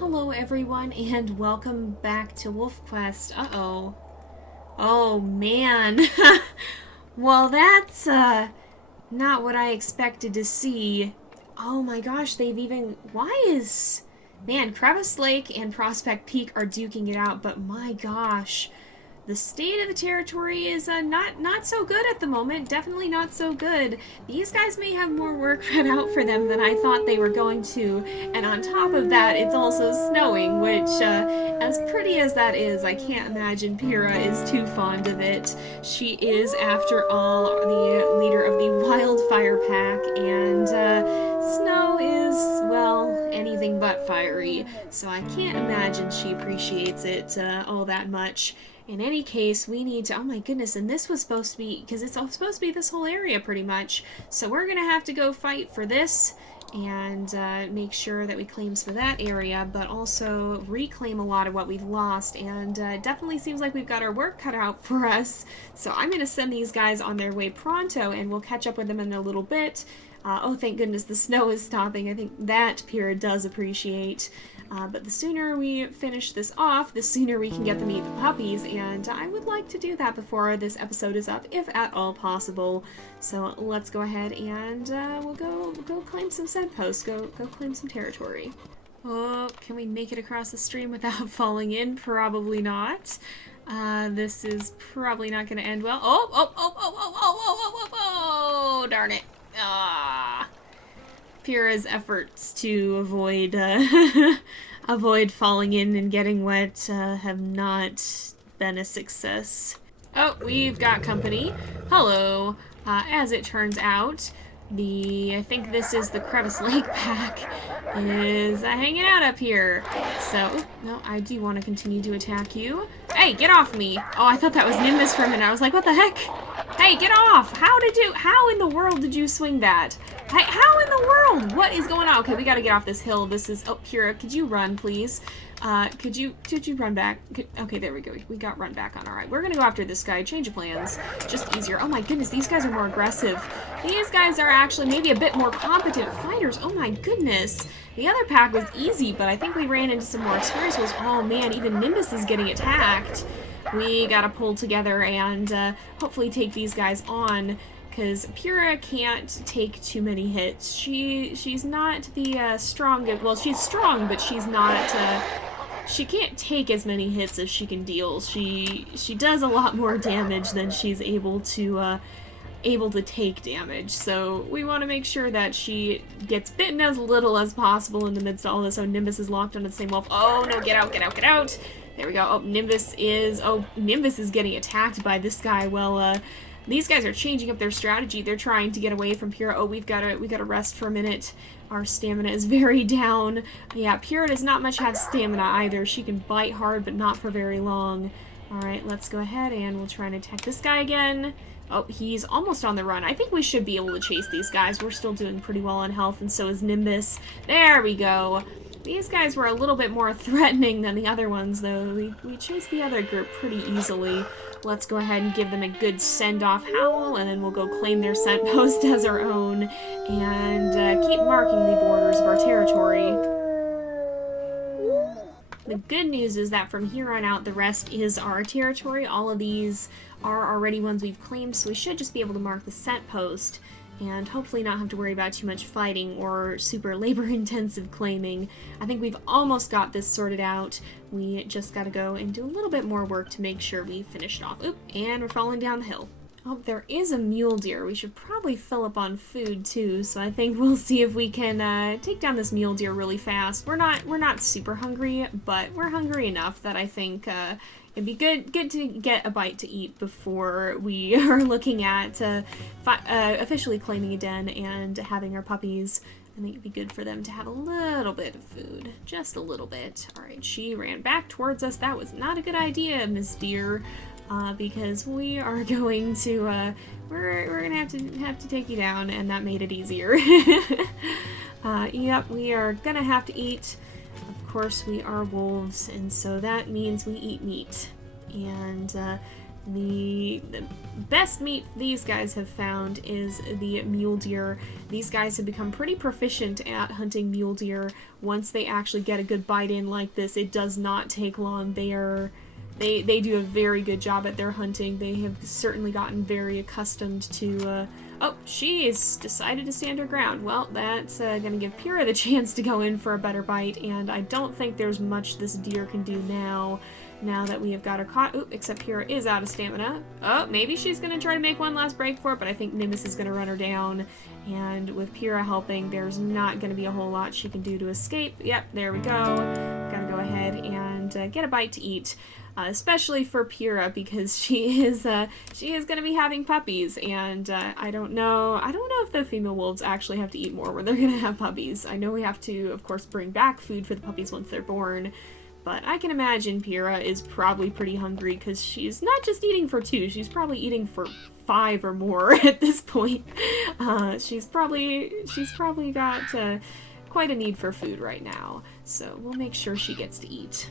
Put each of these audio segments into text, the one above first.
Hello everyone and welcome back to WolfQuest. Uh-oh. Oh man. Well, that's not what I expected to see. Oh my gosh, Man, Crevice Lake and Prospect Peak are duking it out, but my gosh. The state of the territory is not so good at the moment. Definitely not so good. These guys may have more work cut out for them than I thought they were going to. And on top of that, it's also snowing, which, as pretty as that is, I can't imagine Pyra is too fond of it. She is, after all, the leader of the Wildfire Pack, and snow is, well, anything but fiery. So I can't imagine she appreciates it all that much. In any case, we need to, oh my goodness, and this was supposed to be, because it's all supposed to be this whole area pretty much, so we're going to have to go fight for this and make sure that we claim some of that area, but also reclaim a lot of what we've lost, and it definitely seems like we've got our work cut out for us, so I'm going to send these guys on their way pronto, and we'll catch up with them in a little bit. Oh, thank goodness the snow is stopping. I think that Pyra does appreciate. But the sooner we finish this off, the sooner we can get them to eat the puppies, and I would like to do that before this episode is up, if at all possible. So let's go ahead and we'll go claim some scent posts, go claim some territory. Oh, can we make it across the stream without falling in? Probably not. This is probably not going to end well. Oh, darn it. Pyra's efforts to avoid avoid falling in and getting wet have not been a success. Oh, we've got company. Hello. As it turns out, I think this is the Crevice Lake pack, is hanging out up here. So, no, I do want to continue to attack you. Hey, get off me! Oh, I thought that was Nimbus for a minute. I was like, what the heck? Hey, get off! How in the world did you swing that? Hey, how in the world? What is going on? Okay, we gotta get off this hill. This is, oh, Pyra, could you run, please? Could you run back? Okay, there we go. We got run back on. Alright, we're gonna go after this guy. Change of plans. Just easier. Oh my goodness, these guys are more aggressive. These guys are actually maybe a bit more competent fighters. Oh my goodness. The other pack was easy, but I think we ran into some more experienced ones. Oh man, even Nimbus is getting attacked. We gotta pull together and hopefully take these guys on, because Pyra can't take too many hits. She's not the strongest. Well, she's strong, but she's not. She can't take as many hits as she can deal. She does a lot more damage than she's able to take damage. So we want to make sure that she gets bitten as little as possible in the midst of all this. Oh, Nimbus is locked onto the same wolf. Oh no! Get out! Get out! Get out! There we go. Oh, Nimbus is getting attacked by this guy. Well, these guys are changing up their strategy. They're trying to get away from Pyra. Oh, we gotta rest for a minute. Our stamina is very down. Yeah, Pyra does not much have stamina either. She can bite hard, but not for very long. Alright, let's go ahead and we'll try and attack this guy again. Oh, he's almost on the run. I think we should be able to chase these guys. We're still doing pretty well on health, and so is Nimbus. There we go. These guys were a little bit more threatening than the other ones, though. We chased the other group pretty easily. Let's go ahead and give them a good send-off howl, and then we'll go claim their scent post as our own, and keep marking the borders of our territory. The good news is that from here on out, the rest is our territory. All of these are already ones we've claimed, so we should just be able to mark the scent post, and hopefully not have to worry about too much fighting or super labor-intensive claiming. I think we've almost got this sorted out. We just gotta go and do a little bit more work to make sure we finish it off. Oop, and we're falling down the hill. Oh, there is a mule deer. We should probably fill up on food too, so I think we'll see if we can take down this mule deer really fast. We're not super hungry, but we're hungry enough that I think it'd be good to get a bite to eat before we are looking at officially claiming a den and having our puppies. I think it'd be good for them to have a little bit of food. Just a little bit. Alright, she ran back towards us. That was not a good idea, Miss Deer. Because we are going to, we're gonna have to take you down, and that made it easier. Yep, we are gonna have to eat. Of course, we are wolves, and so that means we eat meat. And The best meat these guys have found is the mule deer. These guys have become pretty proficient at hunting mule deer. Once they actually get a good bite in like this, it does not take long. They do a very good job at their hunting. They have certainly gotten very accustomed to... oh, she's decided to stand her ground. Well, that's going to give Pyra the chance to go in for a better bite, and I don't think there's much this deer can do now that we have got her caught. Oop, except Pyra is out of stamina. Oh, maybe she's going to try to make one last break for it, but I think Nimbus is going to run her down. And with Pyra helping, there's not going to be a whole lot she can do to escape. Yep, there we go. Gotta go ahead and get a bite to eat. Especially for Pyra, because she is going to be having puppies, and I don't know if the female wolves actually have to eat more when they're going to have puppies. I know we have to, of course, bring back food for the puppies once they're born, but I can imagine Pyra is probably pretty hungry, because she's not just eating for 2, she's probably eating for 5 or more at this point. She's probably got quite a need for food right now, so we'll make sure she gets to eat.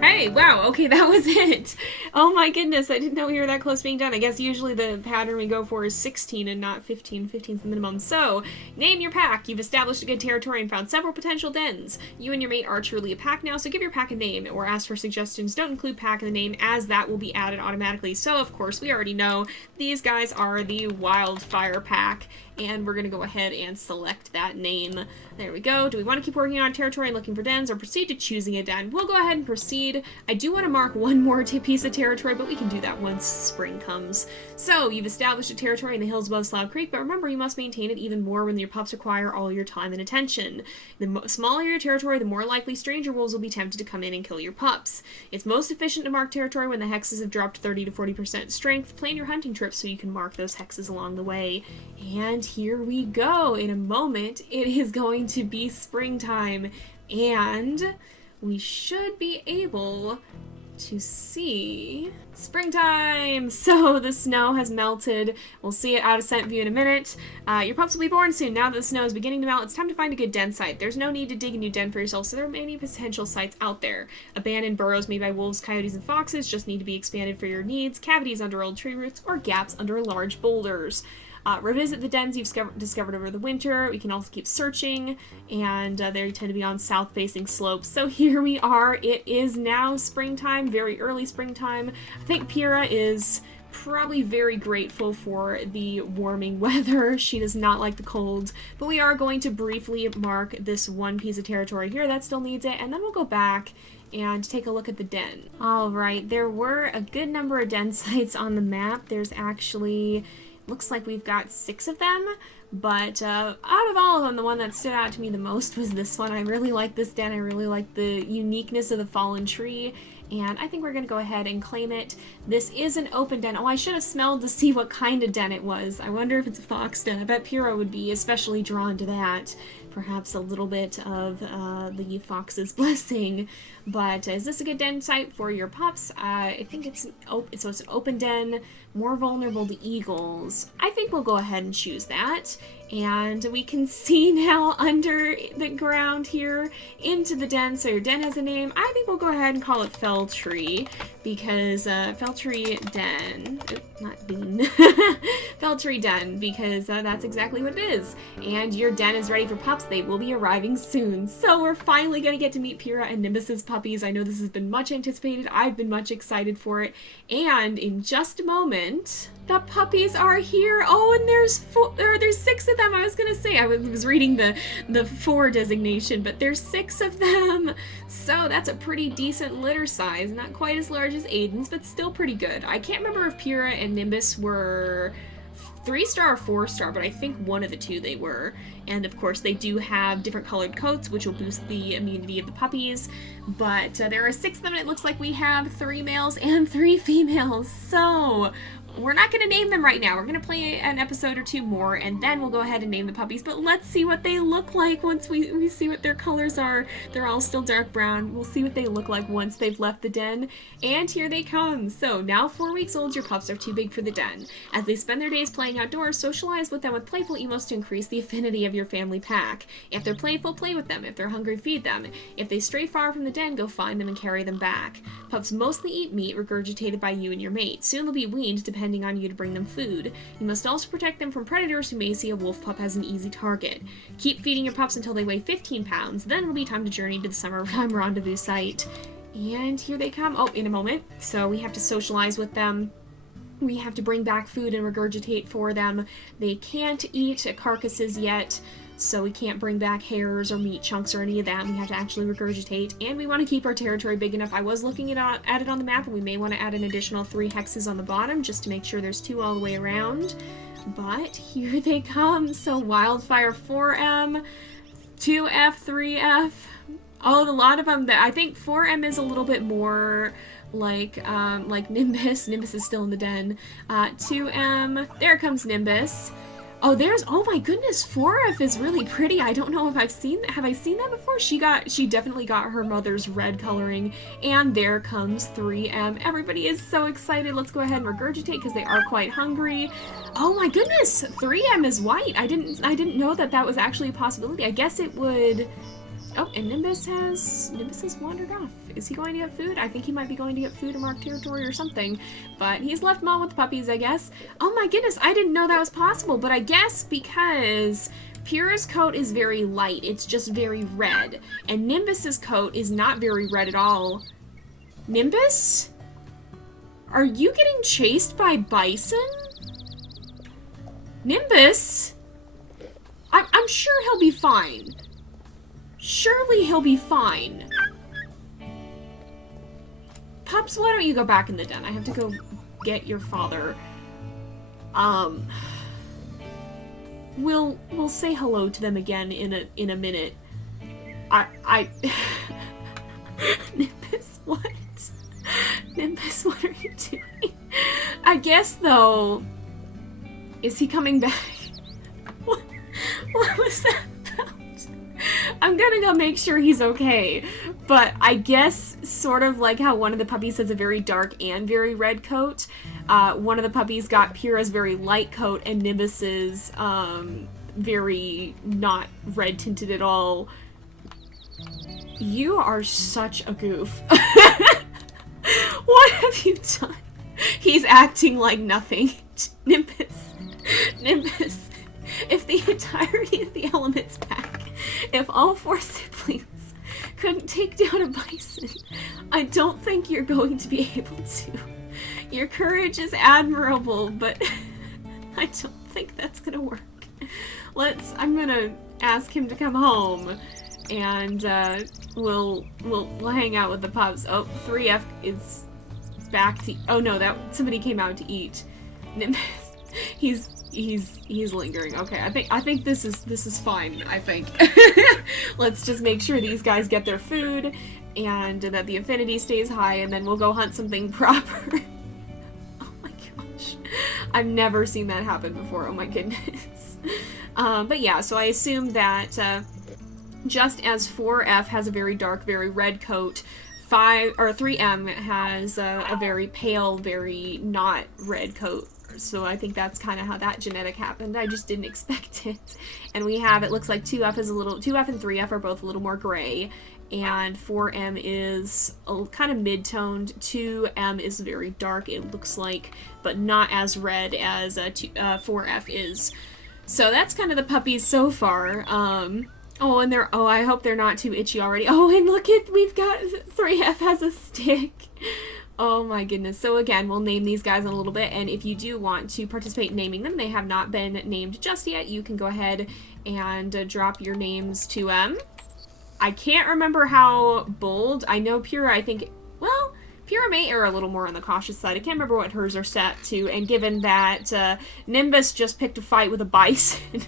Hey, wow, okay, that was it. Oh my goodness, I didn't know we were that close to being done. I guess usually the pattern we go for is 16 and not 15. 15 is the minimum. So, name your pack. You've established a good territory and found several potential dens. You and your mate are truly a pack now, so give your pack a name or ask for suggestions. Don't include pack in the name, as that will be added automatically. So, of course, we already know these guys are the Wildfire pack, and we're going to go ahead and select that name. There we go. Do we want to keep working on territory and looking for dens, or proceed to choosing a den? We'll go ahead and proceed. I do want to mark one more piece of territory, but we can do that once spring comes. So, you've established a territory in the hills above Slough Creek, but remember, you must maintain it even more when your pups require all your time and attention. The smaller your territory, the more likely stranger wolves will be tempted to come in and kill your pups. It's most efficient to mark territory when the hexes have dropped 30 to 40% strength. Plan your hunting trips so you can mark those hexes along the way. And here we go. In a moment, it is going to be springtime, and we should be able to see springtime. So the snow has melted. We'll see it out of scent view in a minute. Your pups will be born soon. Now that the snow is beginning to melt, it's time to find a good den site. There's no need to dig a new den for yourself, so there are many potential sites out there. Abandoned burrows made by wolves, coyotes, and foxes just need to be expanded for your needs, cavities under old tree roots, or gaps under large boulders. Revisit the dens you've discovered over the winter. We can also keep searching, and they tend to be on south-facing slopes. So here we are. It is now springtime, very early springtime. I think Pyra is probably very grateful for the warming weather. She does not like the cold, but we are going to briefly mark this one piece of territory here that still needs it, and then we'll go back and take a look at the den. Alright, there were a good number of den sites on the map. There's actually... looks like we've got 6 of them, but out of all of them, the one that stood out to me the most was this one. I really like this den. I really like the uniqueness of the fallen tree, and I think we're going to go ahead and claim it. This is an open den. Oh, I should have smelled to see what kind of den it was. I wonder if it's a fox den. I bet Pyra would be especially drawn to that. Perhaps a little bit of the fox's blessing. But is this a good den site for your pups? I think it's an open den, more vulnerable to eagles. I think we'll go ahead and choose that. And we can see now under the ground here into the den. So your den has a name. I think we'll go ahead and call it Fell Tree, because Fell Tree Den, not bean, Fell Tree Den, because that's exactly what it is. And your den is ready for pups. They will be arriving soon. So we're finally going to get to meet Pyra and Nimbus's puppies. I know this has been much anticipated. I've been much excited for it. And in just a moment, the puppies are here. Oh, and there's 6 of them. I was gonna say, I was reading the 4 designation, but there's 6 of them. So that's a pretty decent litter size. Not quite as large as Aiden's, but still pretty good. I can't remember if Pyra and Nimbus were 3-star or 4-star, but I think one of the 2 they were. And of course they do have different colored coats, which will boost the immunity of the puppies. But there are 6 of them, and it looks like we have 3 males and 3 females. So, we're not going to name them right now. We're going to play an episode or two more, and then we'll go ahead and name the puppies. But let's see what they look like once we see what their colors are. They're all still dark brown. We'll see what they look like once they've left the den. And here they come. So now 4 weeks old, your pups are too big for the den. As they spend their days playing outdoors, socialize with them with playful emos to increase the affinity of your family pack. If they're playful, play with them. If they're hungry, feed them. If they stray far from the den, go find them and carry them back. Pups mostly eat meat regurgitated by you and your mate. Soon they'll be weaned, depending on you to bring them food. You must also protect them from predators who may see a wolf pup as an easy target. Keep feeding your pups until they weigh 15 pounds, then it'll be time to journey to the summertime rendezvous site. And here they come. Oh, in a moment. So we have to socialize with them. We have to bring back food and regurgitate for them. They can't eat carcasses yet, so we can't bring back hairs or meat chunks or any of that. We have to actually regurgitate, and we want to keep our territory big enough. I was looking at it on the map, and we may want to add an additional 3 hexes on the bottom just to make sure there's 2 all the way around. But here they come. So Wildfire 4M, 2F, 3F. Oh, a lot of them. I think 4M is a little bit more like Nimbus. Nimbus is still in the den. 2M. There comes Nimbus. Oh, oh my goodness, 4F is really pretty. I don't know if have I seen that before? She definitely got her mother's red coloring. And there comes 3M. Everybody is so excited. Let's go ahead and regurgitate because they are quite hungry. Oh my goodness, 3M is white. I didn't know that was actually a possibility. I guess it would. Oh, and Nimbus has wandered off. Is he going to get food? I think he might be going to get food or mark territory or something. But he's left mom with the puppies, I guess. Oh my goodness, I didn't know that was possible. But I guess because Pyra's coat is very light, it's just very red. And Nimbus's coat is not very red at all. Nimbus? Are you getting chased by bison? Nimbus? I'm sure he'll be fine. Surely he'll be fine. Pups, why don't you go back in the den? I have to go get your father. We'll say hello to them again in a minute. Nimbus, what? Nimbus, what are you doing? I guess though, is he coming back? What was that about? I'm gonna go make sure he's okay. But I guess sort of like how one of the puppies has a very dark and very red coat, one of the puppies got Pyra's very light coat and Nimbus's very not red tinted at all. You are such a goof. What have you done? He's acting like nothing. Nimbus. If the entirety of the Elements pack, if all 4 siblings couldn't take down a bison, I don't think you're going to be able to. Your courage is admirable, but I don't think that's gonna work. I'm gonna ask him to come home, and we'll hang out with the pups. Oh, 3F is back to. Oh no, somebody came out to eat. Nimbus, he's lingering. Okay, I think this is fine. I think. Let's just make sure these guys get their food, and that the affinity stays high, and then we'll go hunt something proper. Oh my gosh, I've never seen that happen before. Oh my goodness. But yeah, so I assume that just as 4F has a very dark, very red coat, 3M has a very pale, very not red coat. So I think that's kind of how that genetic happened. I just didn't expect it. And it looks like 2F and 3F are both a little more gray, and 4M is kind of mid-toned. 2M is very dark, it looks like, but not as red as 4F is. So that's kind of the puppies so far. I hope they're not too itchy already. Oh, and we've got 3F has a stick. Oh my goodness. So again, we'll name these guys in a little bit, and if you do want to participate in naming them, they have not been named just yet, you can go ahead and drop your names to I can't remember how bold. I know Pyra, Pyra may err a little more on the cautious side. I can't remember what hers are set to, and given that Nimbus just picked a fight with a bison,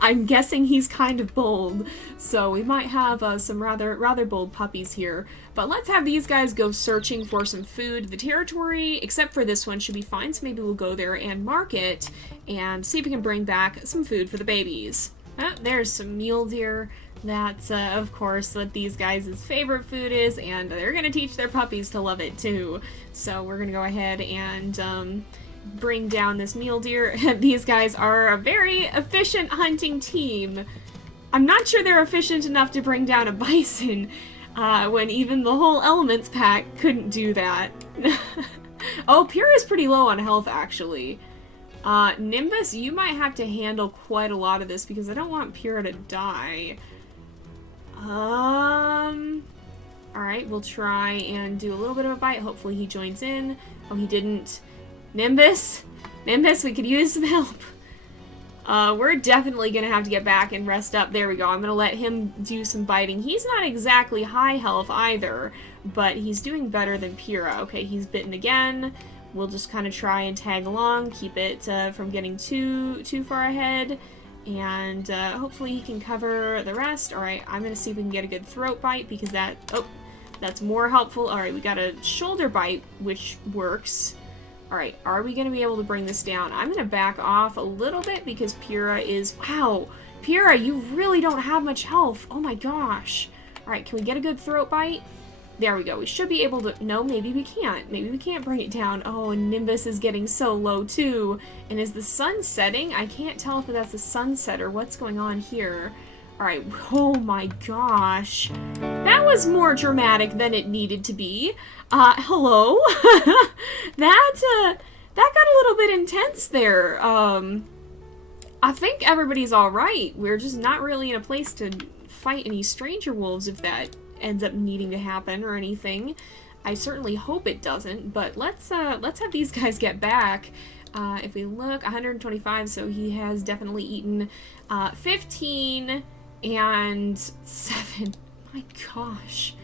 I'm guessing he's kind of bold, so we might have some rather bold puppies here. But let's have these guys go searching for some food. The territory, except for this one, should be fine, so maybe we'll go there and mark it and see if we can bring back some food for the babies. Oh, there's some mule deer. That's, of course, what these guys' favorite food is, and they're gonna teach their puppies to love it, too. So we're gonna go ahead and, bring down this mule deer. These guys are a very efficient hunting team. I'm not sure they're efficient enough to bring down a bison, when even the whole Elements pack couldn't do that. Oh, Pyra's pretty low on health, actually. Nimbus, you might have to handle quite a lot of this, because I don't want Pyra to die. Alright, we'll try and do a little bit of a bite. Hopefully he joins in. Oh, he didn't. Nimbus, we could use some help. We're definitely gonna have to get back and rest up. There we go. I'm gonna let him do some biting. He's not exactly high health either, but he's doing better than Pyra. Okay, he's bitten again. We'll just kind of try and tag along, keep it from getting too far ahead, and hopefully he can cover the rest. Alright, I'm gonna see if we can get a good throat bite, because that's more helpful. Alright, we got a shoulder bite, which works. Alright, are we going to be able to bring this down? I'm going to back off a little bit because Pyra is... Wow! Pyra, you really don't have much health. Oh my gosh. Alright, can we get a good throat bite? There we go. We should be able to... No, maybe we can't. Maybe we can't bring it down. Oh, and Nimbus is getting so low too. And is the sun setting? I can't tell if that's a sunset or what's going on here. Alright, oh my gosh. That was more dramatic than it needed to be. Hello? That got a little bit intense there. I think everybody's alright. We're just not really in a place to fight any stranger wolves if that ends up needing to happen or anything. I certainly hope it doesn't, but let's have these guys get back. If we look, 125, so he has definitely eaten 15 and 7. My gosh.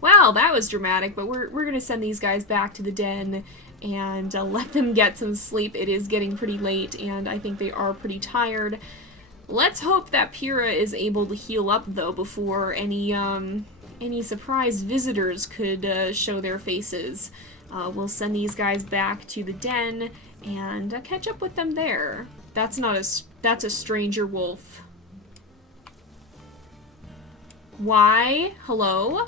Wow, that was dramatic, but we're going to send these guys back to the den and let them get some sleep. It is getting pretty late, and I think they are pretty tired. Let's hope that Pyra is able to heal up, though, before any surprise visitors could show their faces. We'll send these guys back to the den and catch up with them there. That's a stranger wolf. Why? Hello?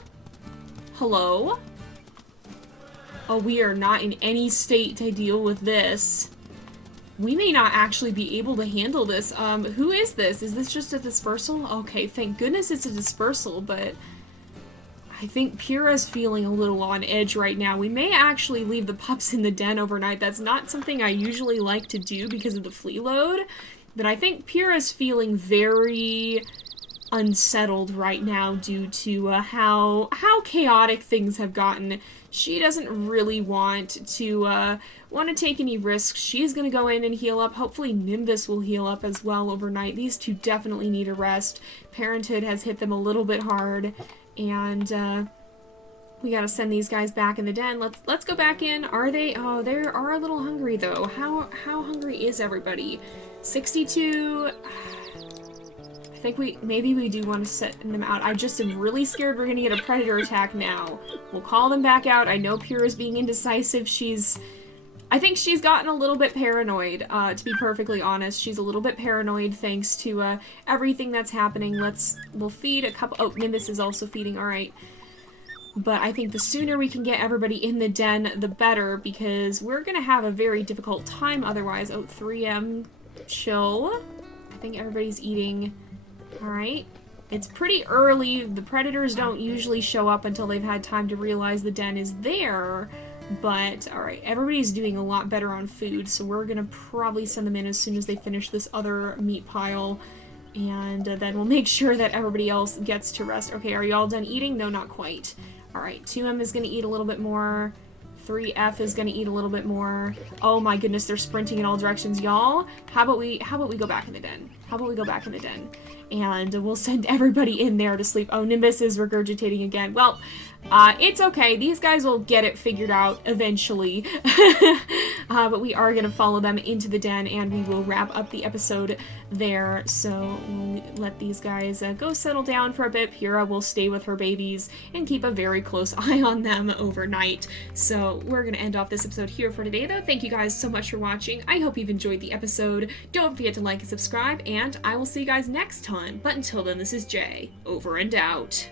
Hello? Oh, we are not in any state to deal with this. We may not actually be able to handle this. Who is this? Is this just a dispersal? Okay, thank goodness it's a dispersal, but I think Pyra's feeling a little on edge right now. We may actually leave the pups in the den overnight. That's not something I usually like to do because of the flea load, but I think Pyra's feeling very unsettled right now due to how chaotic things have gotten. She doesn't really want to take any risks. She's gonna go in and heal up. Hopefully Nimbus will heal up as well overnight. These two definitely need a rest. Parenthood has hit them a little bit hard, and we gotta send these guys back in the den. Let's go back in. Are they? Oh, they are a little hungry though. How hungry is everybody? 62. I think maybe we do want to set them out. I just am really scared we're gonna get a predator attack now. We'll call them back out. I know Pyra's being indecisive. I think she's gotten a little bit paranoid, to be perfectly honest. She's a little bit paranoid thanks to everything that's happening. We'll feed a couple. Oh, Nimbus is also feeding. All right. But I think the sooner we can get everybody in the den, the better, because we're gonna have a very difficult time otherwise. Oh, 3M, chill. I think everybody's eating. Alright. It's pretty early. The predators don't usually show up until they've had time to realize the den is there. But, alright, everybody's doing a lot better on food, so we're gonna probably send them in as soon as they finish this other meat pile. And then we'll make sure that everybody else gets to rest. Okay, are you all done eating? No, not quite. Alright, 2M is gonna eat a little bit more. 3F is gonna eat a little bit more. Oh my goodness, they're sprinting in all directions, y'all. How about we go back in the den? How about we go back in the den? And we'll send everybody in there to sleep. Oh, Nimbus is regurgitating again. Well, it's okay. These guys will get it figured out eventually. But we are going to follow them into the den, and we will wrap up the episode there. So we'll let these guys go settle down for a bit. Pyra will stay with her babies and keep a very close eye on them overnight. So we're going to end off this episode here for today, though. Thank you guys so much for watching. I hope you've enjoyed the episode. Don't forget to like and subscribe, and I will see you guys next time. But until then, this is Jay, over and out.